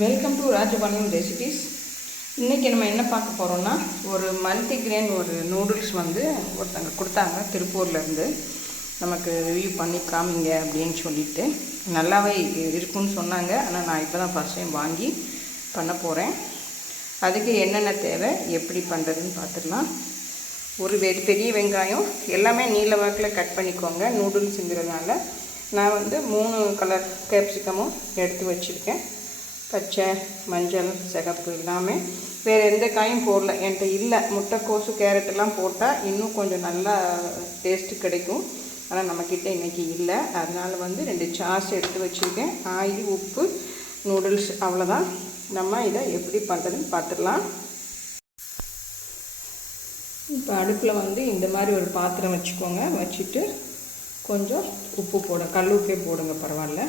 Welcome to Rajapalayam recipes. இன்றைக்கி நம்ம என்ன பார்க்க போகிறோன்னா, ஒரு மல்டிகிரெயின் ஒரு நூடுல்ஸ் ஒருத்தங்க கொடுத்தாங்க திருப்பூர்லேருந்து. நமக்கு ரிவ்யூ பண்ணி காமிங்க அப்படின்னு சொல்லிட்டு நல்லாவே இருக்குன்னு சொன்னாங்க. ஆனால் நான் இப்போ தான் ஃபஸ்ட் டைம் வாங்கி பண்ண போகிறேன். அதுக்கு என்னென்ன தேவை, எப்படி பண்ணுறதுன்னு பார்த்துடலாம். ஒரு பெரிய வெங்காயம் எல்லாமே நீல வாக்கில் கட் பண்ணிக்கோங்க. நூடுல்ஸுங்கிறதுனால நான் 3 கலர் கேப்சிகமும் எடுத்து வச்சுருக்கேன். பச்சை, மஞ்சள், சிகப்பு எல்லாமே. வேறு எந்த காயும் போடல, என்கிட்ட இல்லை. முட்டைக்கோசு, கேரட்டெல்லாம் போட்டால் இன்னும் கொஞ்சம் நல்லா டேஸ்ட்டு கிடைக்கும். ஆனால் நம்மக்கிட்ட இன்றைக்கி இல்லை. அதனால் 2 சாஸ் எடுத்து வச்சுருக்கேன். ஆயில், உப்பு, நூடுல்ஸ், அவ்வளோதான். நம்ம இதை எப்படி பண்ணுறதுன்னு பார்த்துடலாம். இப்போ அடுப்பில் இந்த மாதிரி ஒரு பாத்திரம் வச்சுக்கோங்க. வச்சுட்டு கொஞ்சம் உப்பு கல் உப்பே போடுங்க, பரவாயில்ல.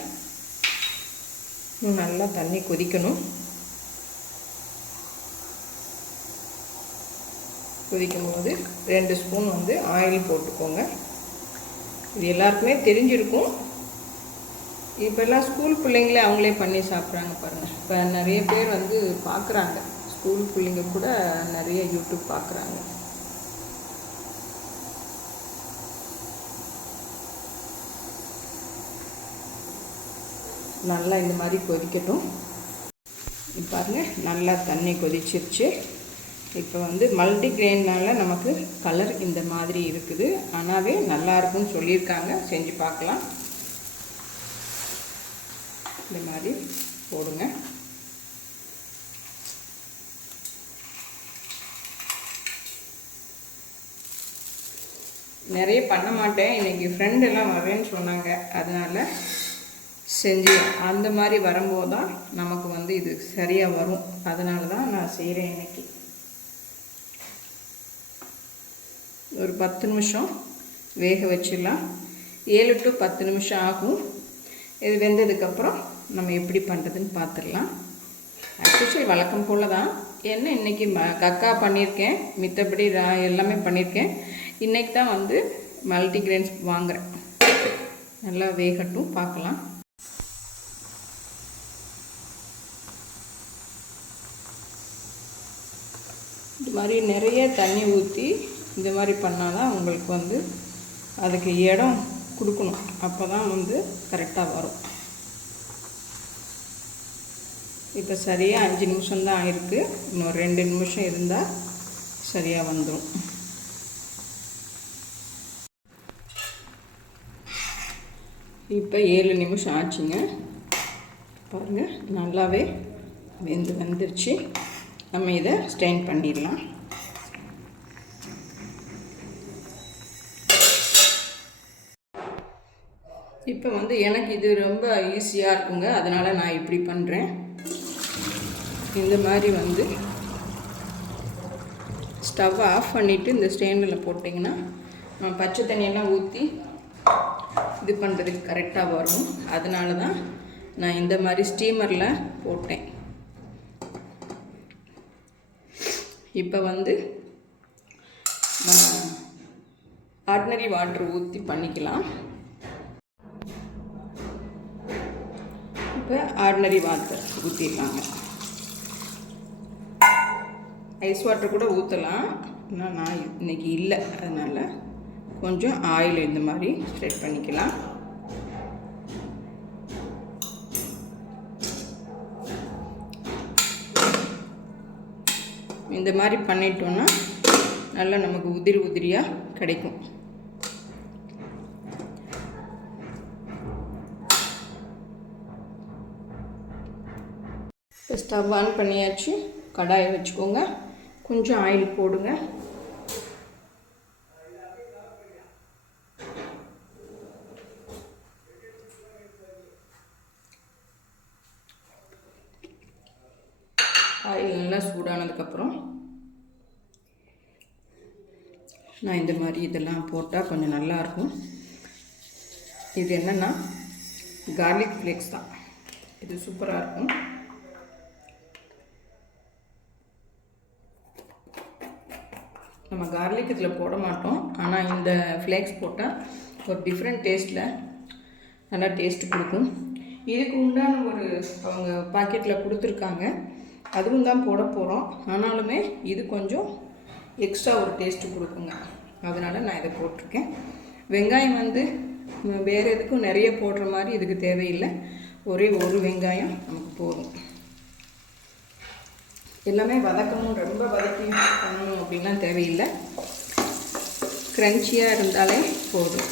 நல்லா தண்ணி கொதிக்கணும். கொதிக்கும் போது 2 ஸ்பூன் ஆயில் போட்டுக்கோங்க. இது எல்லாருக்குமே தெரிஞ்சிருக்கும். இப்போல்லாம் ஸ்கூல் பிள்ளைங்களே அவங்களே பண்ணி சாப்பிட்றாங்க பாருங்கள். இப்போ நிறைய பேர் பார்க்குறாங்க. ஸ்கூல் பிள்ளைங்க கூட நிறைய யூடியூப் பார்க்குறாங்க. நல்லா இந்த மாதிரி கொதிக்கட்டும். இப்போ பாருங்கள், நல்லா தண்ணி கொதிச்சிருச்சு. இப்போ மல்டிகிரெயினால் நமக்கு கலர் இந்த மாதிரி இருக்குது. ஆனாவே நல்லா இருக்குன்னு சொல்லியிருக்காங்க. செஞ்சு பார்க்கலாம். இந்த மாதிரி போடுங்க. நிறைய பண்ண மாட்டேன். இன்றைக்கி ஃப்ரெண்டெல்லாம் வரேன்னு சொன்னாங்க. அதனால் செஞ்சு அந்த மாதிரி வரும்போது தான் நமக்கு இது சரியாக வரும். அதனால தான் நான் செய்கிறேன். இன்றைக்கி ஒரு 10 நிமிஷம் வேக வச்சிடலாம். 7 to 10 நிமிஷம் ஆகும். இது வெந்ததுக்கப்புறம் நம்ம எப்படி பண்ணுறதுன்னு பார்த்துடலாம். ஆக்சுவலி வழக்கம் போல் தான். என்ன இன்றைக்கி கக்கா பண்ணியிருக்கேன், மித்தபடி எல்லாமே பண்ணியிருக்கேன். இன்றைக்கி தான் மல்டிகிரெயின்ஸ் வாங்குகிறேன். நல்லா வேகட்டும், பார்க்கலாம். இது மாதிரி நிறைய தண்ணி ஊற்றி இந்த மாதிரி பண்ணால் தான் உங்களுக்கு அதுக்கு இடம் கொடுக்கணும். அப்போ தான் கரெக்டாக வரும். இப்போ சரியாக 5 நிமிஷம்தான் ஆயிருக்கு. இன்னும் 2 நிமிஷம் இருந்தால் சரியாக வந்துடும். இப்போ 7 நிமிஷம் ஆச்சுங்க. பாருங்கள், நல்லாவே வந்துருச்சு. நம்ம இதை ஸ்ட்ரெயின் பண்ணிடலாம். இப்போ எனக்கு இது ரொம்ப ஈஸியாக இருக்குங்க. அதனால் நான் இப்படி பண்ணுறேன். இந்த மாதிரி ஸ்டவ்வை ஆஃப் பண்ணிவிட்டு இந்த ஸ்ட்ரெயினில் போட்டிங்கன்னா பச்சை தண்ணியெல்லாம் ஊற்றி இது பண்ணுறதுக்கு கரெக்டாக வரும். அதனால தான் நான் இந்த மாதிரி ஸ்டீமரில் போட்டேன். இப்போ நம்ம ஆர்டினரி வாட்டர் ஊற்றி பண்ணிக்கலாம். இப்போ ஆர்டினரி வாட்டர் ஊற்றிடலாங்க. ஐஸ் வாட்டர் கூட ஊற்றலாம். ஆனால் நான் இன்றைக்கி இல்லை. அதனால் கொஞ்சம் ஆயில் இந்த மாதிரி ஸ்ப்ரெட் பண்ணிக்கலாம். இந்த மாதிரி பண்ணிட்டோன்னா நல்லா நமக்கு உதிரியாக கிடைக்கும். இப்போ ஸ்டவ் ஆன் பண்ணியாச்சு. கடாயை வச்சுக்கோங்க. கொஞ்சம் ஆயில் போடுங்க. ஆயில் நல்லா சூடானதுக்கப்புறம் நான் இந்த மாதிரி இதெல்லாம் போட்டால் கொஞ்சம் நல்லாயிருக்கும். இது என்னென்னா கார்லிக் ஃப்ளேக்ஸ் தான். இது சூப்பராக இருக்கும். நம்ம கார்லிக் இதில் போட மாட்டோம். ஆனால் இந்த ஃப்ளேக்ஸ் போட்டால் ஒரு டிஃப்ரெண்ட் டேஸ்ட்டில் நல்லா டேஸ்ட்டு கொடுக்கும். இதுக்கு உண்டான ஒரு அவங்க பாக்கெட்டில் கொடுத்துருக்காங்க, அதுவும் தான் போட போகிறோம். ஆனாலுமே இது கொஞ்சம் எக்ஸ்ட்ரா ஒரு டேஸ்ட்டு கொடுக்குங்க, அதனால் நான் இதை போட்டிருக்கேன். வெங்காயம் வந்து வேறு எதுக்கும் நிறைய போடுற மாதிரி இதுக்கு தேவையில்லை, ஒரே ஒரு வெங்காயம் நமக்கு போதும். எல்லாமே வதக்கணும், ரொம்ப வதக்கி பண்ணணும் அப்படின்லாம் தேவையில்லை, க்ரன்ச்சியாக இருந்தாலே போதும்.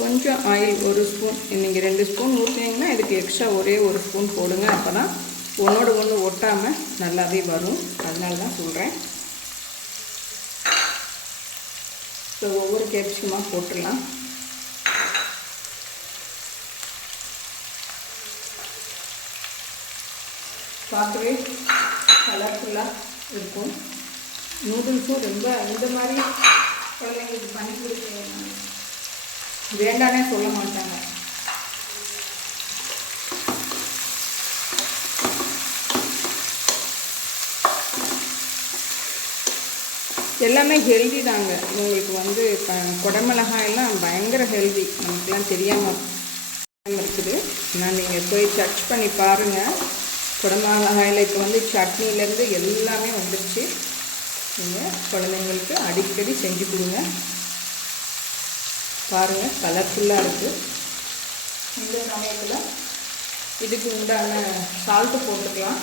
கொஞ்சம் ஆயில் ஒரு ஸ்பூன், நீங்கள் 2 ஸ்பூன் ஊற்றினீங்கன்னா இதுக்கு எக்ஸ்ட்ரா ஒரே ஒரு ஸ்பூன் போடுங்க, அப்போ தான் ஒன்றோடு ஒன்று ஒட்டாமல் நல்லாவே வரும், அதனால தான் சொல்கிறேன். ஸோ ஒவ்வொரு கேப்சிகமாக போட்டுடலாம். பார்க்கவே கலர்ஃபுல்லாக இருக்கும். நூடுல்ஸும் ரொம்ப இந்த மாதிரி குழந்தைங்களுக்கு பண்ணி கொடுக்க வேண்டானே சொல்ல மாட்டாங்க. எல்லாமே ஹெல்தி தாங்க. உங்களுக்கு வந்து குடமிளகாயெல்லாம் பயங்கர ஹெல்தி, நமக்குலாம் தெரியாமல் இருக்குது. நான் நீங்கள் போய் சர்ச் பண்ணி பாருங்கள். குடமிளகாயில் இப்போ வந்து சட்னிலேருந்து எல்லாமே வந்துடுச்சு. நீங்கள் குழந்தைங்களுக்கு அடிக்கடி செஞ்சு கொடுங்க. பாருங்கள், கலர்ஃபுல்லாக இருக்குது. இந்த சமயத்தில் இதுக்கு உண்டான சால்ட்டு போட்டுக்கலாம்.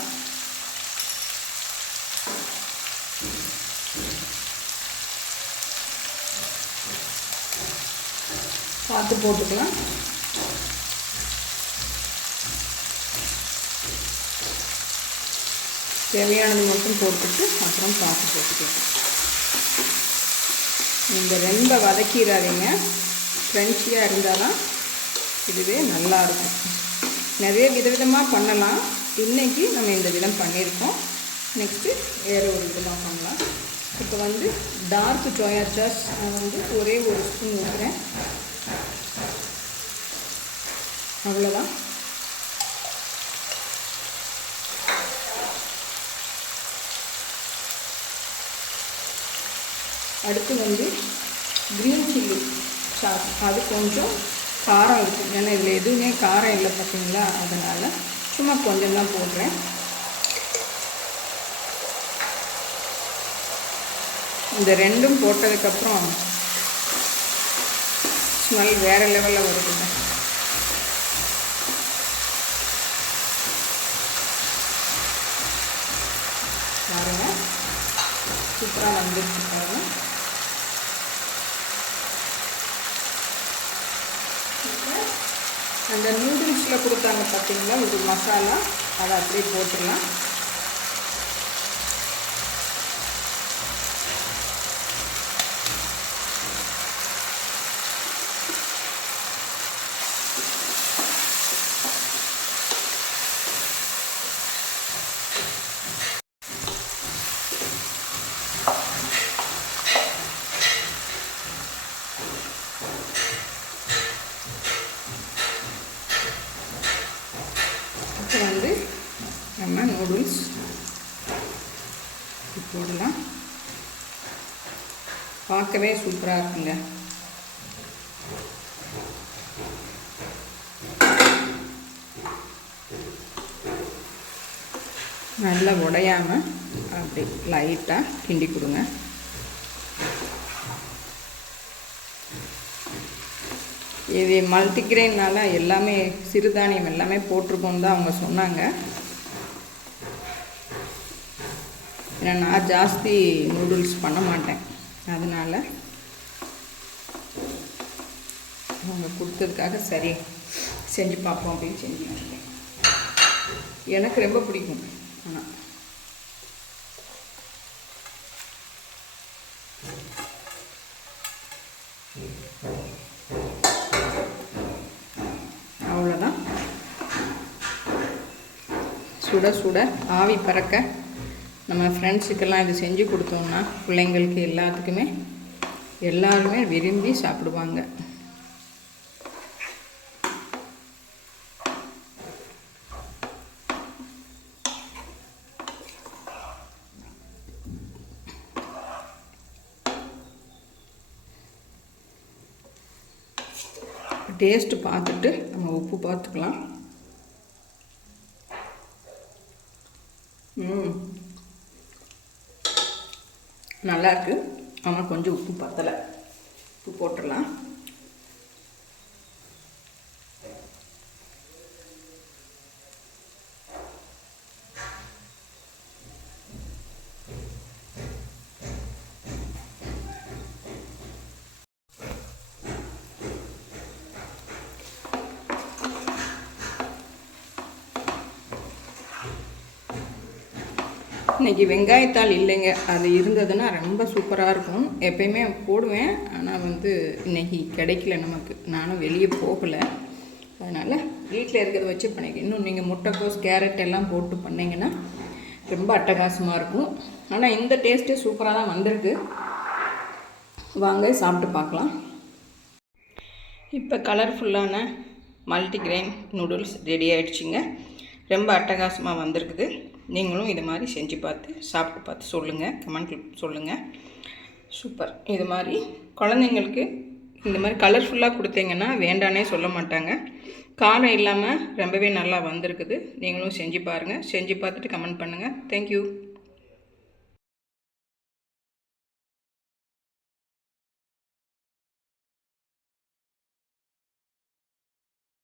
பார்த்து போட்டுக்கலாம். தேவையானது மட்டும் போட்டுட்டு அப்புறம் பார்த்து போட்டுக்கலாம். நீங்கள் ரொம்ப வதக்கிடாதீங்க, க்ரன்ச்சியாக இருந்தால் தான் இதுவே நல்லாயிருக்கும். நிறைய விதவிதமாக பண்ணலாம், இன்றைக்கி நம்ம இந்த விதம் பண்ணியிருக்கோம். நெக்ஸ்ட்டு வேறு ஒரு விதமாக பண்ணலாம். இப்போ வந்து டார்க் சோயா சாஸ் வந்து ஒரே ஒரு ஸ்பூன் ஊற்றுறேன், அவ்வளோதான். அடுத்து வந்து க்ரீன் சில்லி சாஸ், அது கொஞ்சம் காரம் இருக்குது, ஏன்னா இதில் எதுவுமே காரம் இல்லை பார்த்தீங்களா, அதனால் சும்மா கொஞ்சம் தான் போடுறேன். இந்த ரெண்டும் போட்டதுக்கப்புறம் ஸ்மெல் வேறு லெவலில் வருதுங்க. பாருங்கள், சூப்பராக வந்துடுச்சு பாருங்கள். அந்த நூடுல்ஸில் கொடுத்தாங்க பார்த்தீங்களா ஒரு மசாலா, அதை அப்படியே போட்டுடலாம். இப்போ வந்து நம்ம நூடுல்ஸ் போடலாம். பார்க்கவே சூப்பராக இருக்குங்க. நல்லா உடையாமல் அப்படி லைட்டாக கிண்டி கொடுங்க. இது மல்டிக்ரெயின்னால எல்லாமே சிறுதானியம் எல்லாமே போட்டிருக்கோன்னு தான் அவங்க சொன்னாங்க. ஏன்னா நான் ஜாஸ்தி நூடுல்ஸ் பண்ண மாட்டேன், அதனால் அவங்க கொடுத்ததுக்காக சரி செஞ்சு பார்ப்போம் அப்படின்னு செஞ்சு எனக்கு ரொம்ப பிடிக்கும். ஆனால் அவ்வளோதான். சுட சுட ஆவி பறக்க நம்ம ஃப்ரெண்ட்ஸுக்கெல்லாம் இது செஞ்சு கொடுத்தோம்னா பிள்ளைங்களுக்கு எல்லாத்துக்குமே எல்லாருமே விரும்பி சாப்பிடுவாங்க. டேஸ்ட்டு பார்த்துட்டு நம்ம உப்பு பார்த்துக்கலாம். நல்லாயிருக்கு. ஆனால் கொஞ்சம் உப்பு பத்தலை. உப்பு போட்டுடலாம். இன்றைக்கி வெங்காயத்தாள் இல்லைங்க. அது இருந்ததுன்னா ரொம்ப சூப்பராக இருக்கும். எப்பயுமே போடுவேன், ஆனால் இன்றைக்கி கிடைக்கல நமக்கு. நானும் வெளியே போகலை. அதனால் வீட்டில் இருக்கிறத வச்சு பண்ணிக்க. இன்னும் நீங்கள் முட்டைக்கோஸ் கேரட் எல்லாம் போட்டு பண்ணிங்கன்னா ரொம்ப அட்டகாசமாக இருக்கும். ஆனால் இந்த டேஸ்ட்டே சூப்பராக தான் வந்திருக்கு. வாங்க சாப்பிட்டு பார்க்கலாம். இப்போ கலர்ஃபுல்லான மல்டிகிரெயின் நூடுல்ஸ் ரெடி ஆகிடுச்சிங்க. ரொம்ப அட்டகாசமாக வந்திருக்குது. நீங்களும் இது மாதிரி செஞ்சு பார்த்து சாப்பிட்டு பார்த்து சொல்லுங்கள், கமெண்ட்டில் சொல்லுங்கள். சூப்பர். இது மாதிரி குழந்தைங்களுக்கு இந்த மாதிரி கலர்ஃபுல்லாக கொடுத்தீங்கன்னா வேண்டானே சொல்ல மாட்டாங்க. காரம் இல்லாமல் ரொம்பவே நல்லா வந்திருக்குது. நீங்களும் செஞ்சு பாருங்கள். செஞ்சு பார்த்துட்டு கமெண்ட் பண்ணுங்கள். தேங்க்யூ.